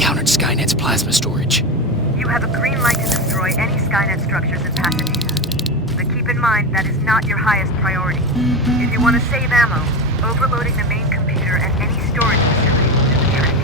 encountered Skynet's plasma storage. You have a green light to destroy any Skynet structures in Pasadena. But keep in mind that is not your highest priority. If you want to save ammo, overloading the main computer and any storage facility will do the trick.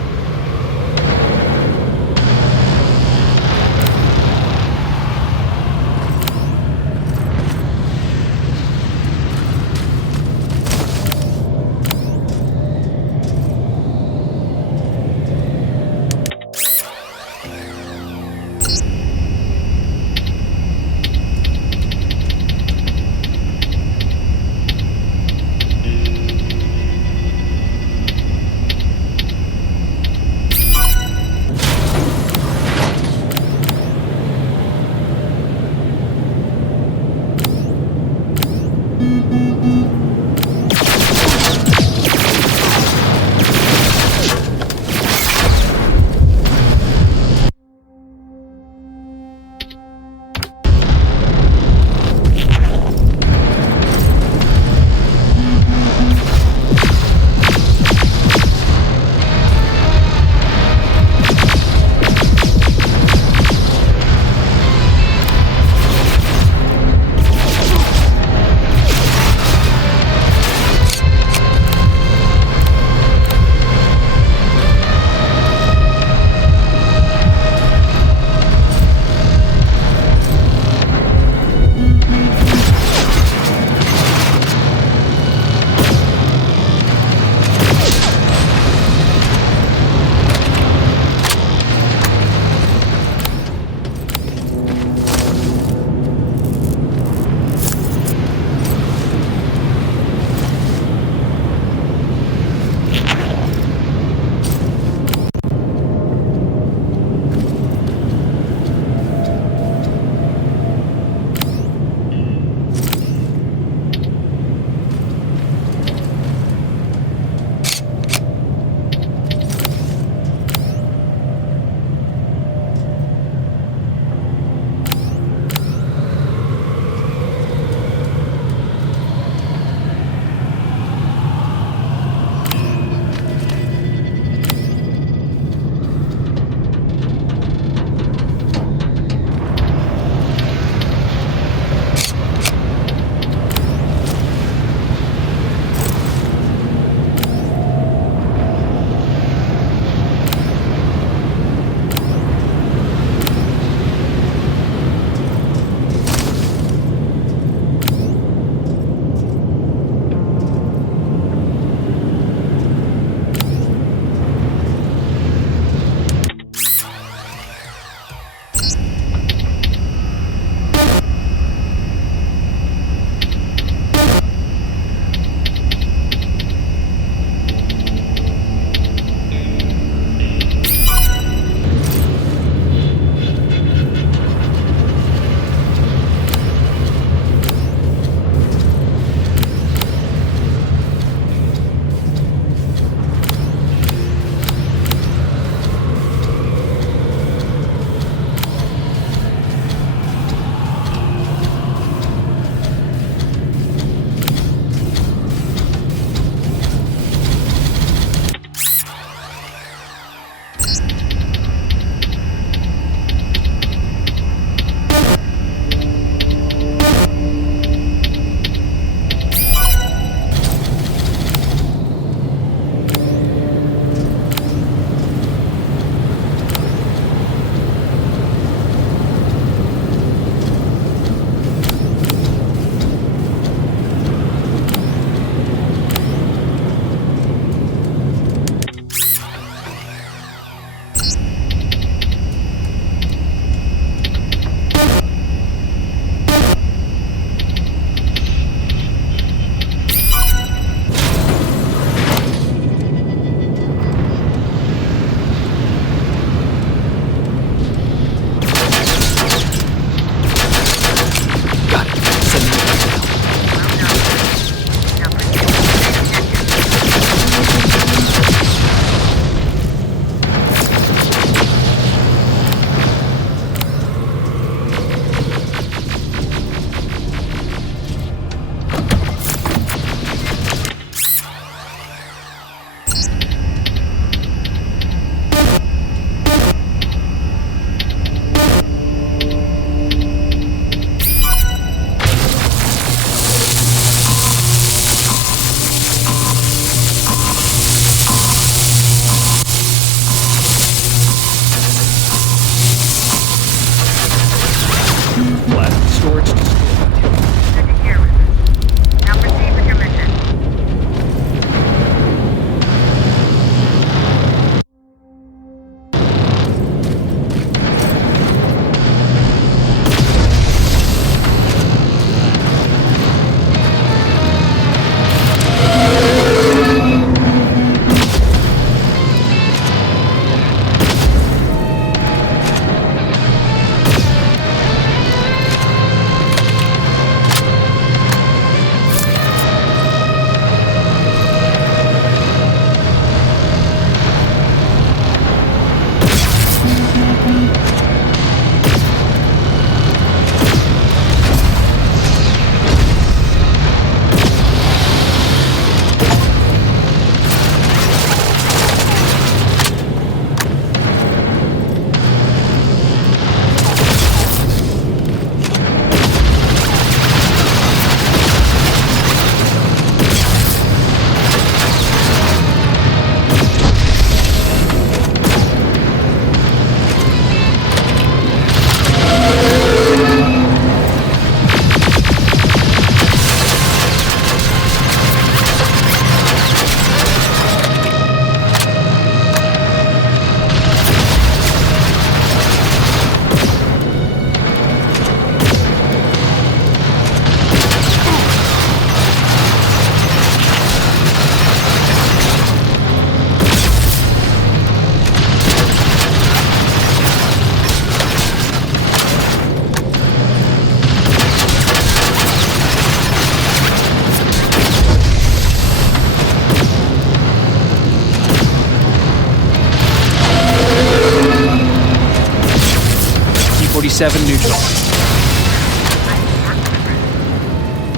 37 neutral.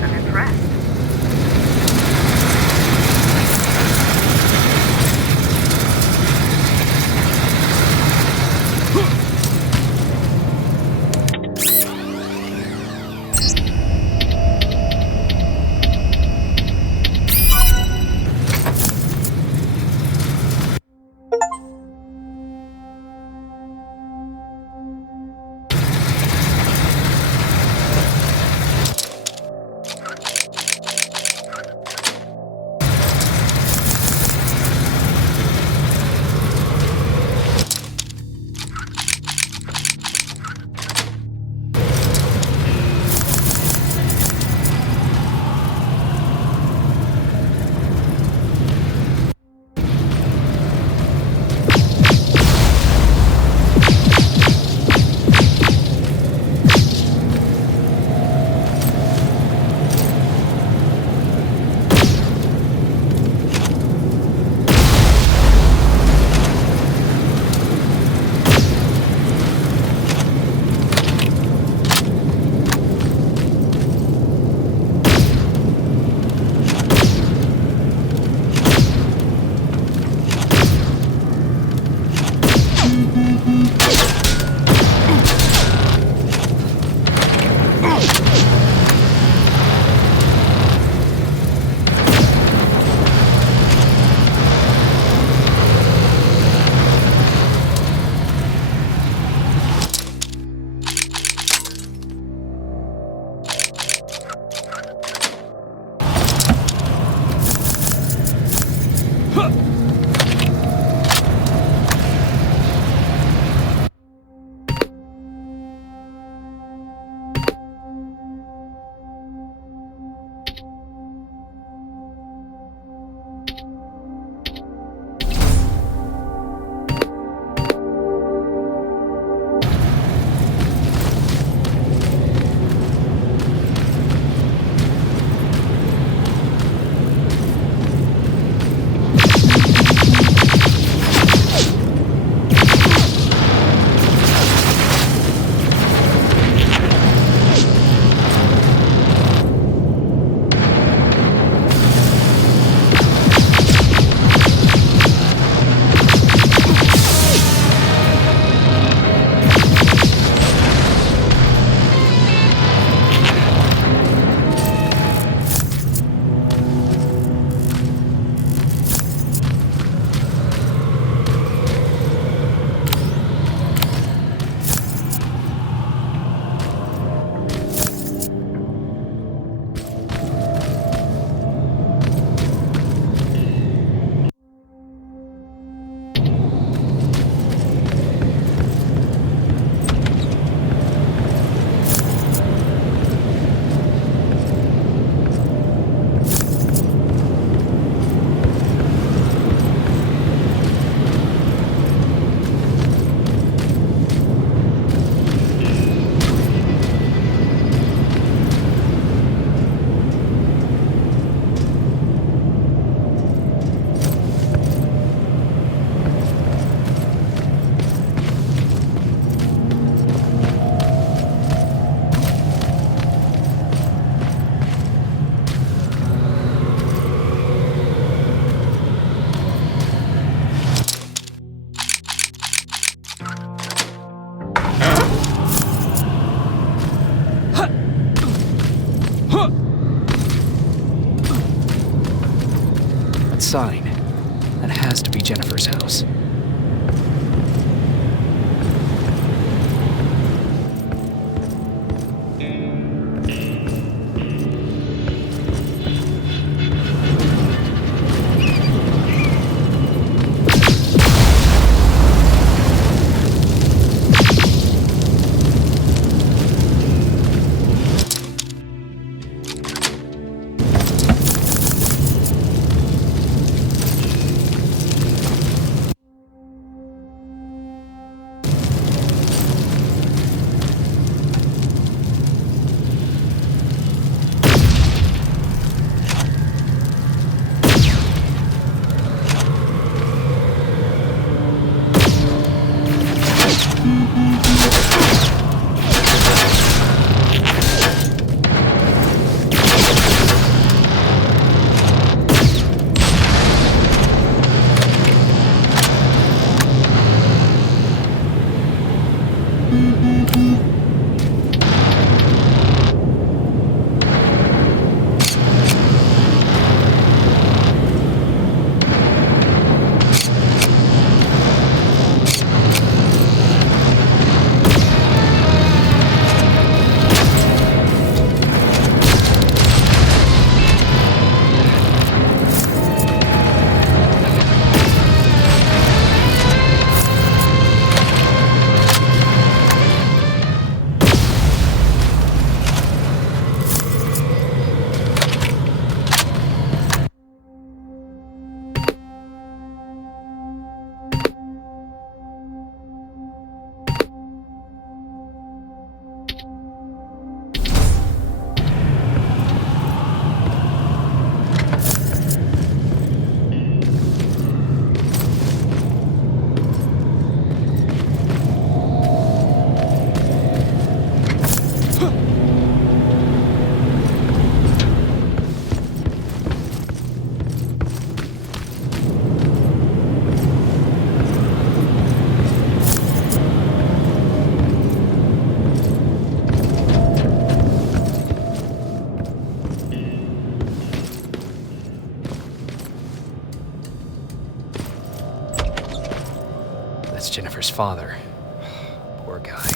I'm impressed. Sign. That has to be Jennifer's house. That's Jennifer's father. Poor guy.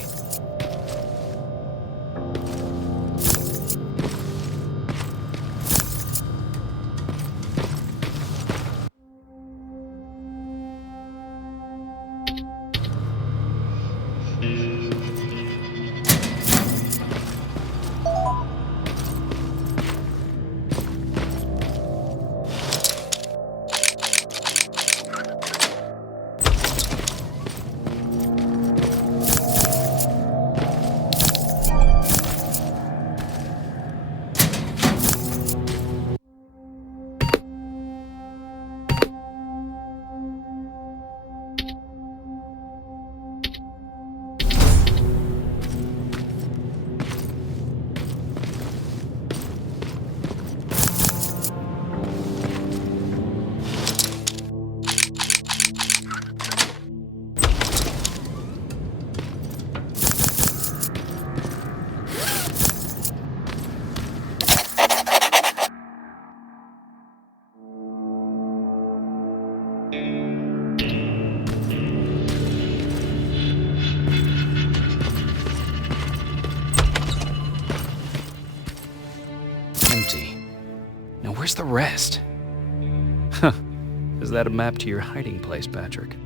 Empty. Now where's the rest? Huh. Is that a map to your hiding place, Patrick?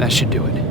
That should do it.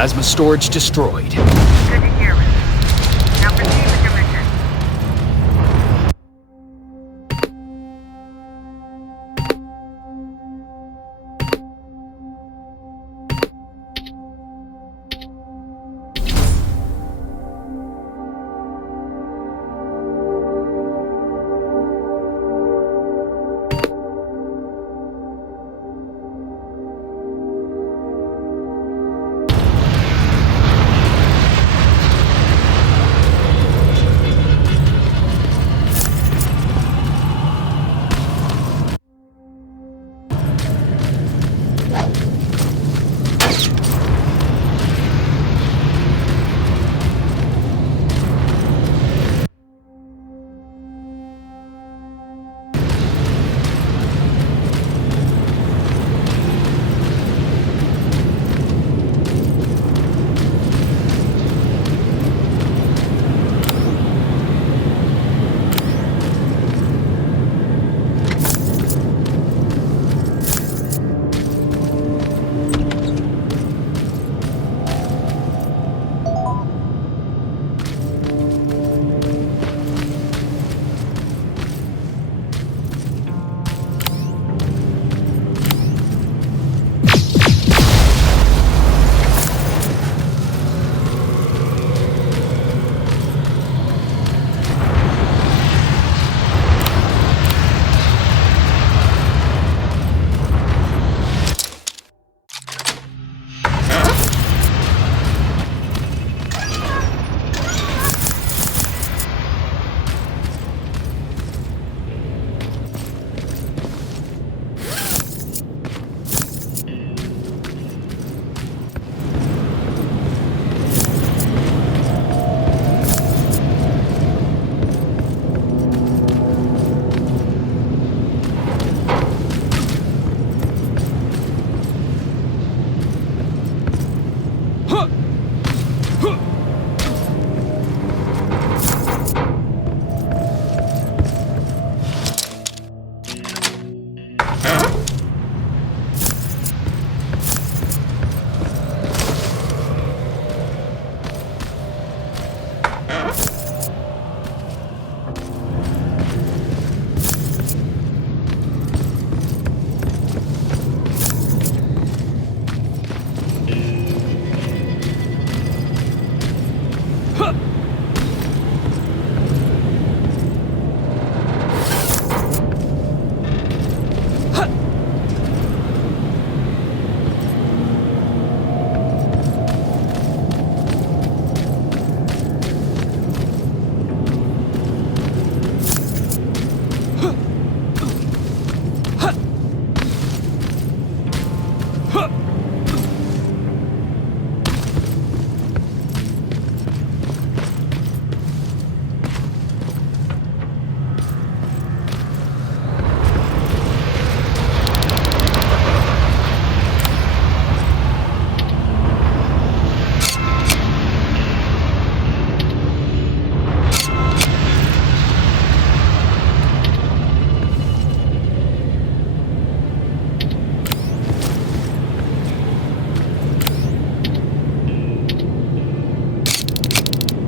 Plasma storage destroyed. Good to hear, Ruth. Now proceed with your mission.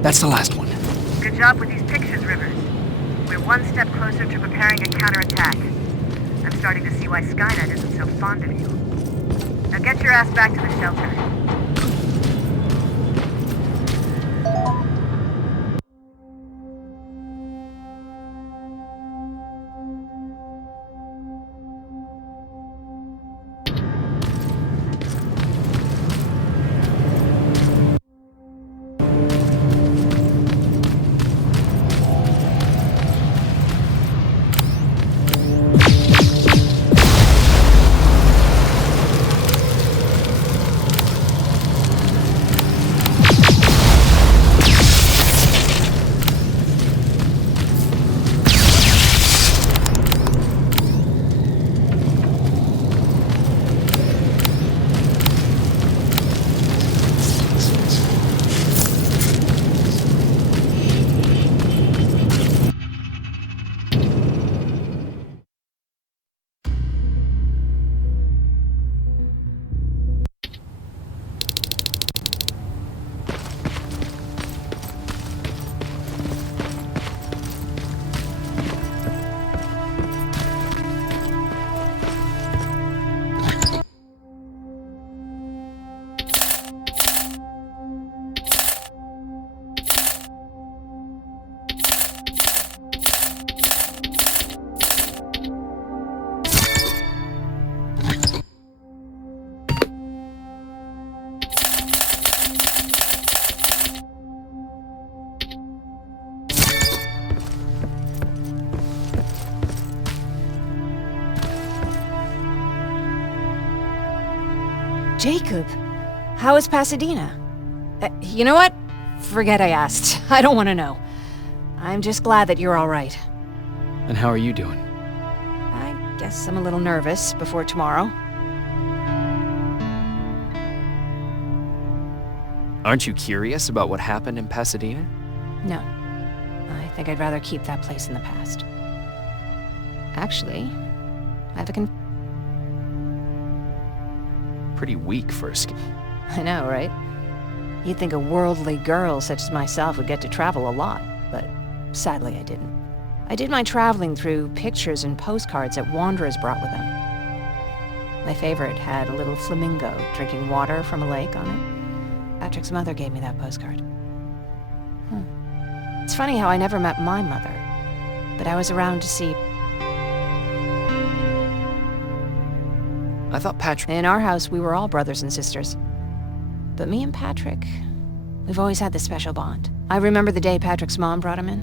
That's the last one. Good job with these pictures, Rivers. We're one step closer to preparing a counterattack. I'm starting to see why Skynet isn't so fond of you. Now get your ass back to the shelter. Jacob, how is Pasadena? You know what? Forget I asked. I don't want to know. I'm just glad that you're all right. And how are you doing? I guess I'm a little nervous before tomorrow. Aren't you curious about what happened in Pasadena? No. I think I'd rather keep that place in the past. Actually, I have a Pretty weak for a I know, right? You'd think a worldly girl such as myself would get to travel a lot, but sadly I didn't. I did my traveling through pictures and postcards that wanderers brought with them. My favorite had a little flamingo drinking water from a lake on it. Patrick's mother gave me that postcard. It's funny how I never met my mother, but I was around to see. I thought Patrick... In our house, we were all brothers and sisters. But me and Patrick, we've always had this special bond. I remember the day Patrick's mom brought him in.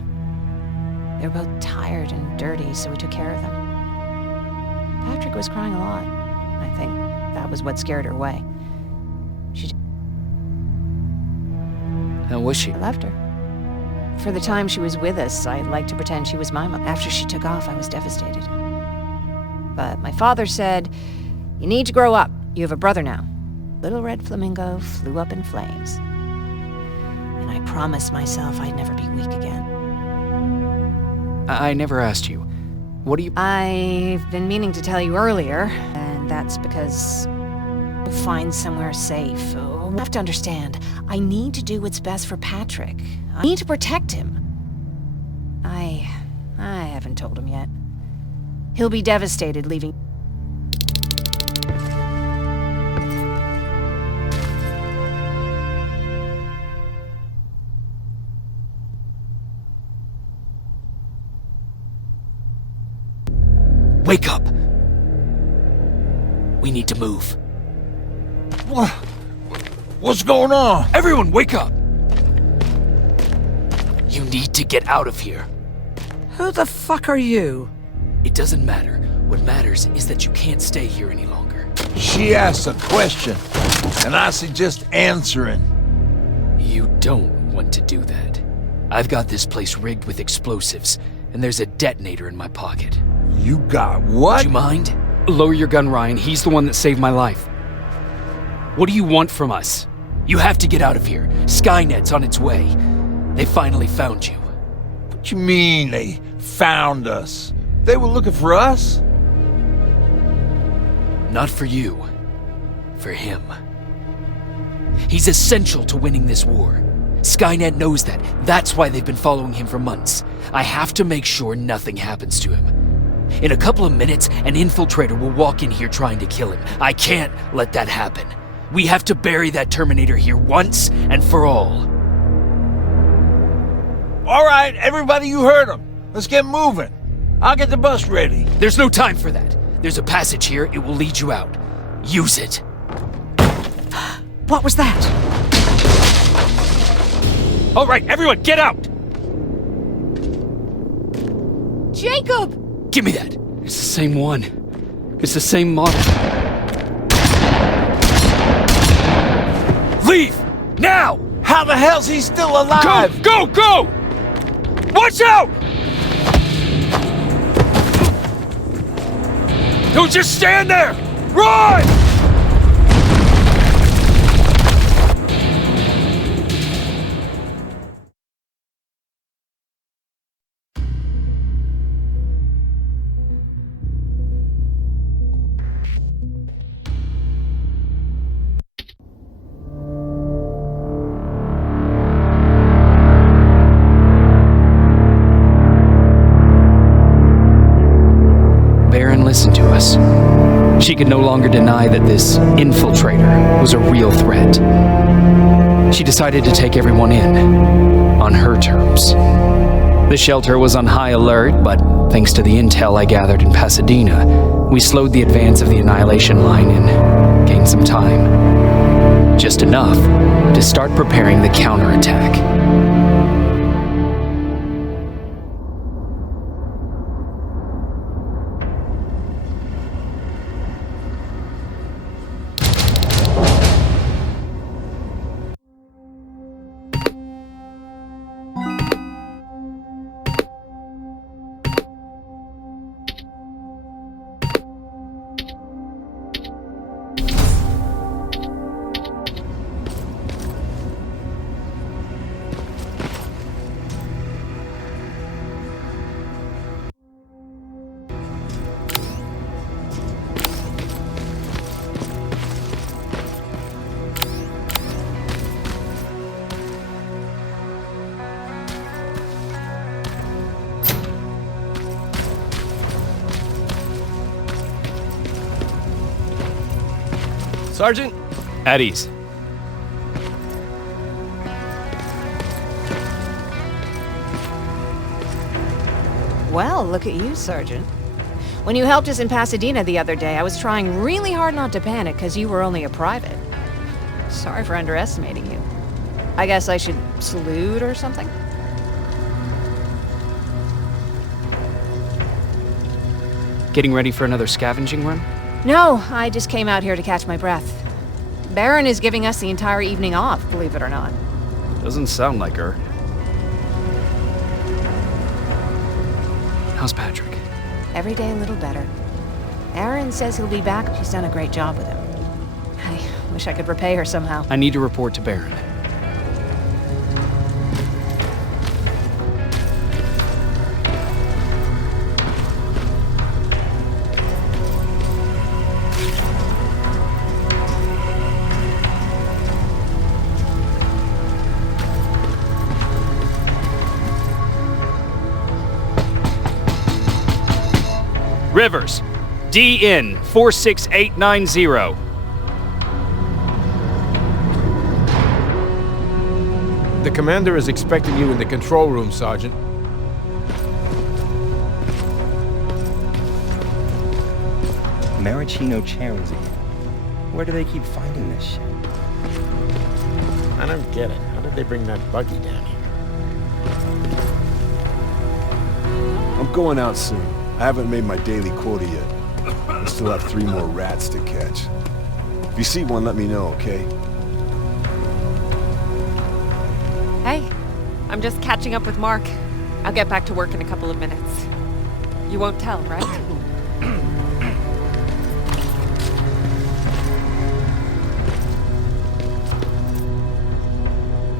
They were both tired and dirty, so we took care of them. Patrick was crying a lot. I think that was what scared her away. How was she? I loved her. For the time she was with us, I liked to pretend she was my mom. After she took off, I was devastated. But my father said, "You need to grow up. You have a brother now." Little red flamingo flew up in flames. And I promised myself I'd never be weak again. I never asked you. What do you... I've been meaning to tell you earlier, and that's because we'll find somewhere safe. You have to understand, I need to do what's best for Patrick. I need to protect him. I haven't told him yet. He'll be devastated leaving. Wake up! We need to move. What's going on? Everyone, wake up! You need to get out of here. Who the fuck are you? It doesn't matter. What matters is that you can't stay here any longer. She asked a question, and I suggest answering. You don't want to do that. I've got this place rigged with explosives, and there's a detonator in my pocket. You got what? Would you mind? Lower your gun, Ryan. He's the one that saved my life. What do you want from us? You have to get out of here. Skynet's on its way. They finally found you. What you mean they found us? They were looking for us? Not for you. For him. He's essential to winning this war. Skynet knows that. That's why they've been following him for months. I have to make sure nothing happens to him. In a couple of minutes, an infiltrator will walk in here trying to kill him. I can't let that happen. We have to bury that Terminator here once and for all. All right, everybody, you heard him. Let's get moving. I'll get the bus ready. There's no time for that. There's a passage here. It will lead you out. Use it. What was that? All right, everyone, get out! Jacob! Give me that. It's the same one. It's the same model. Leave! Now! How the hell's he still alive? Go! Go! Go! Watch out! Don't just stand there! Run! Listen to us. She could no longer deny that this infiltrator was a real threat. She decided to take everyone in, on her terms. The shelter was on high alert, but thanks to the intel I gathered in Pasadena, we slowed the advance of the Annihilation Line and gained some time. Just enough to start preparing the counterattack. Sergeant? At ease. Well, look at you, Sergeant. When you helped us in Pasadena the other day, I was trying really hard not to panic because you were only a private. Sorry for underestimating you. I guess I should salute or something? Getting ready for another scavenging run? No, I just came out here to catch my breath. Baron is giving us the entire evening off, believe it or not. Doesn't sound like her. How's Patrick? Every day a little better. Aaron says he'll be back. She's done a great job with him. I wish I could repay her somehow. I need to report to Baron. Rivers, DN 46890. The commander is expecting you in the control room, Sergeant. Maraschino cherries again. Where do they keep finding this shit? I don't get it. How did they bring that buggy down here? I'm going out soon. I haven't made my daily quota yet. I still have 3 more rats to catch. If you see one, let me know, okay? Hey, I'm just catching up with Mark. I'll get back to work in a couple of minutes. You won't tell, right?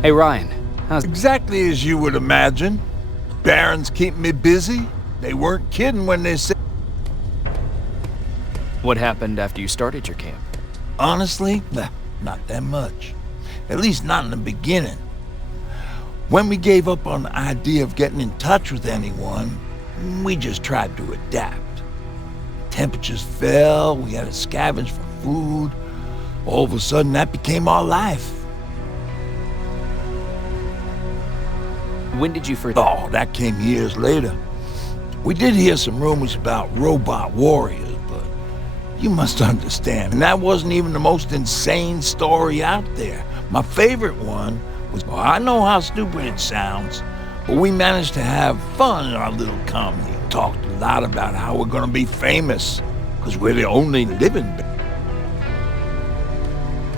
Hey Ryan, how's... Exactly as you would imagine. Barons keep me busy. They weren't kidding when they said... What happened after you started your camp? Honestly, not that much. At least not in the beginning. When we gave up on the idea of getting in touch with anyone, we just tried to adapt. Temperatures fell, we had to scavenge for food. All of a sudden, that became our life. When did you first... Oh, that came years later. We did hear some rumors about robot warriors, but you must understand, and that wasn't even the most insane story out there. My favorite one was, well, I know how stupid it sounds, but we managed to have fun in our little comedy. Talked a lot about how we're gonna be famous, because we're the only living band.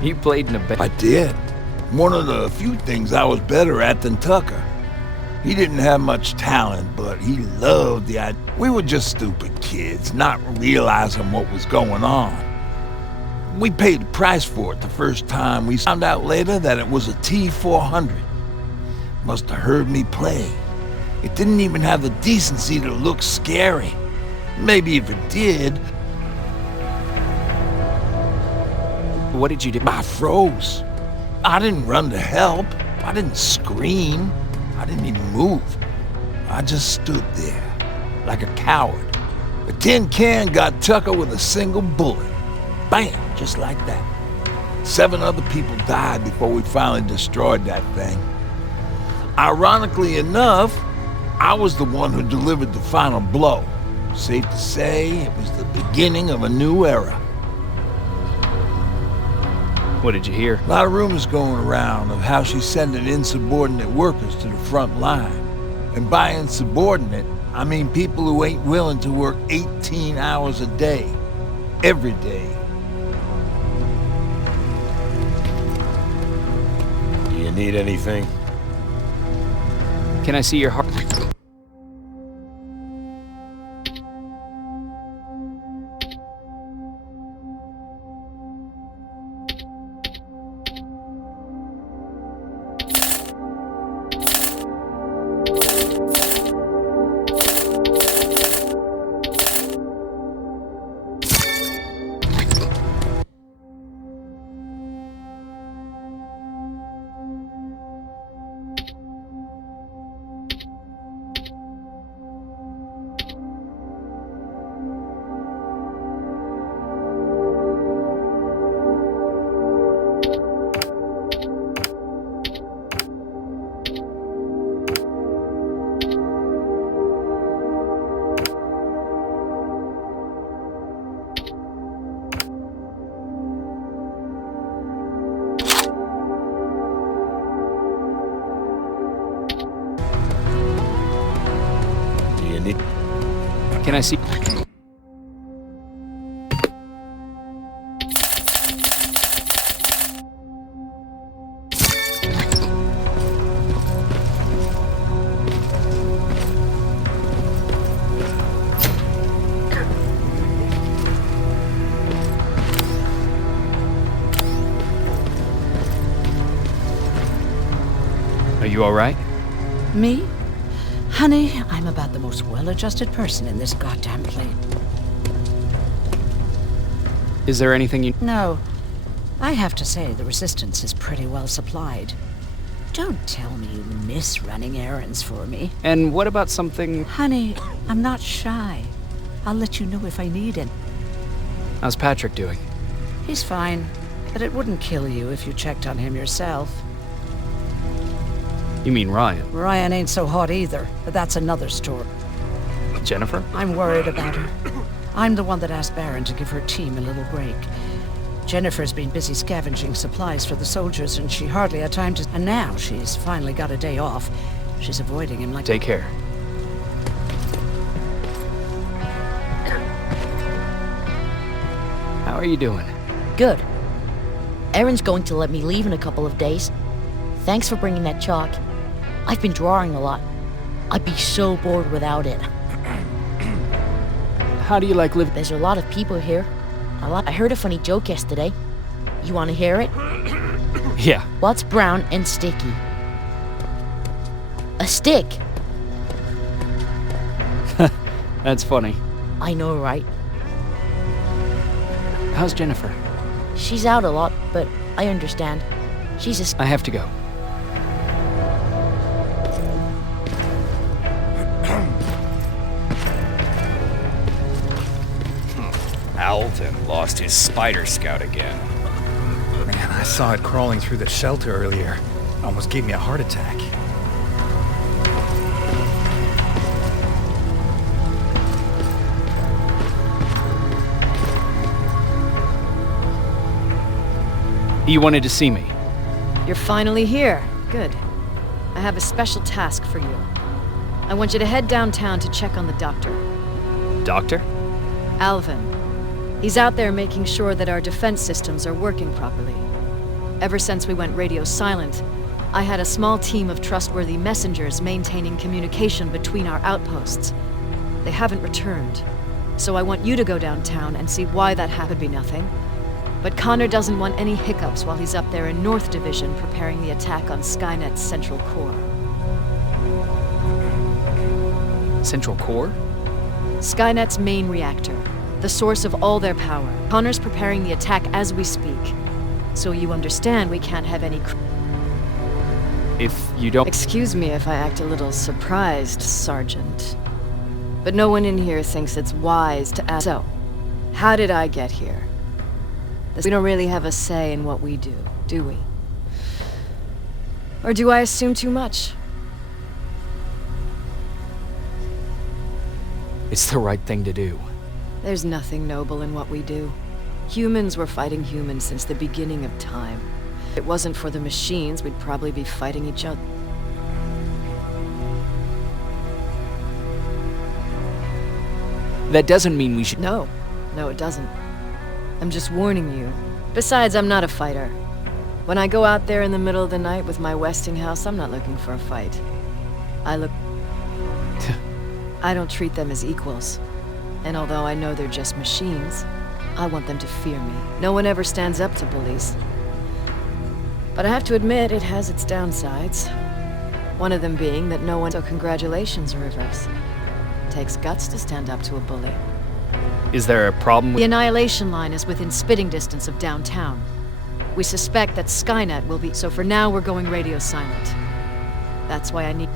You played in a band? I did. One of the few things I was better at than Tucker. He didn't have much talent, but he loved the idea. We were just stupid kids, not realizing what was going on. We paid the price for it the first time. We found out later that it was a T-400. Must have heard me play. It didn't even have the decency to look scary. Maybe if it did... What did you do? I froze. I didn't run to help. I didn't scream. I didn't even move. I just stood there, like a coward. A tin can got Tucker with a single bullet. Bam, just like that. 7 other people died before we finally destroyed that thing. Ironically enough, I was the one who delivered the final blow. Safe to say, it was the beginning of a new era. What did you hear? A lot of rumors going around of how she's sending insubordinate workers to the front line. And by insubordinate, I mean people who ain't willing to work 18 hours a day, every day. Do you need anything? Can I see your heart? Can I see? Are you all right? Me? Honey, I'm about the most well-adjusted person in this goddamn place. Is there anything you... No. I have to say, the Resistance is pretty well supplied. Don't tell me you miss running errands for me. And what about something... Honey, I'm not shy. I'll let you know if I need it. How's Patrick doing? He's fine, but it wouldn't kill you if you checked on him yourself. You mean Ryan? Ryan ain't so hot either, but that's another story. Jennifer? I'm worried about her. I'm the one that asked Baron to give her team a little break. Jennifer's been busy scavenging supplies for the soldiers, and she hardly had time to... And now she's finally got a day off. She's avoiding him like... Take care. How are you doing? Good. Erin's going to let me leave in a couple of days. Thanks for bringing that chalk. I've been drawing a lot. I'd be so bored without it. How do you like living? There's a lot of people here. I heard a funny joke yesterday. You want to hear it? Yeah. What's brown and sticky? A stick. That's funny. I know, right? How's Jennifer? She's out a lot, but I understand. She's a... I have to go. Alvin lost his spider scout again. Man, I saw it crawling through the shelter earlier. Almost gave me a heart attack. You wanted to see me? You're finally here. Good. I have a special task for you. I want you to head downtown to check on the doctor. Doctor? Alvin. He's out there making sure that our defense systems are working properly. Ever since we went radio silent, I had a small team of trustworthy messengers maintaining communication between our outposts. They haven't returned, so I want you to go downtown and see why that happened. Be nothing. But Connor doesn't want any hiccups while he's up there in North Division preparing the attack on Skynet's Central Core. Central Core? Skynet's main reactor, the source of all their power. Connor's preparing the attack as we speak. So you understand we can't have any... If you don't... Excuse me if I act a little surprised, Sergeant. But no one in here thinks it's wise to ask... So, how did I get here? We don't really have a say in what we do we? Or do I assume too much? It's the right thing to do. There's nothing noble in what we do. Humans were fighting humans since the beginning of time. If it wasn't for the machines, we'd probably be fighting each other. That doesn't mean we should... No, it doesn't. I'm just warning you. Besides, I'm not a fighter. When I go out there in the middle of the night with my Westinghouse, I'm not looking for a fight. I don't treat them as equals. And although I know they're just machines, I want them to fear me. No one ever stands up to bullies. But I have to admit, it has its downsides. One of them being that no one... So congratulations, Rivers. It takes guts to stand up to a bully. Is there a problem with... The Annihilation Line is within spitting distance of downtown. We suspect that Skynet will be... So for now, we're going radio silent. That's why I need...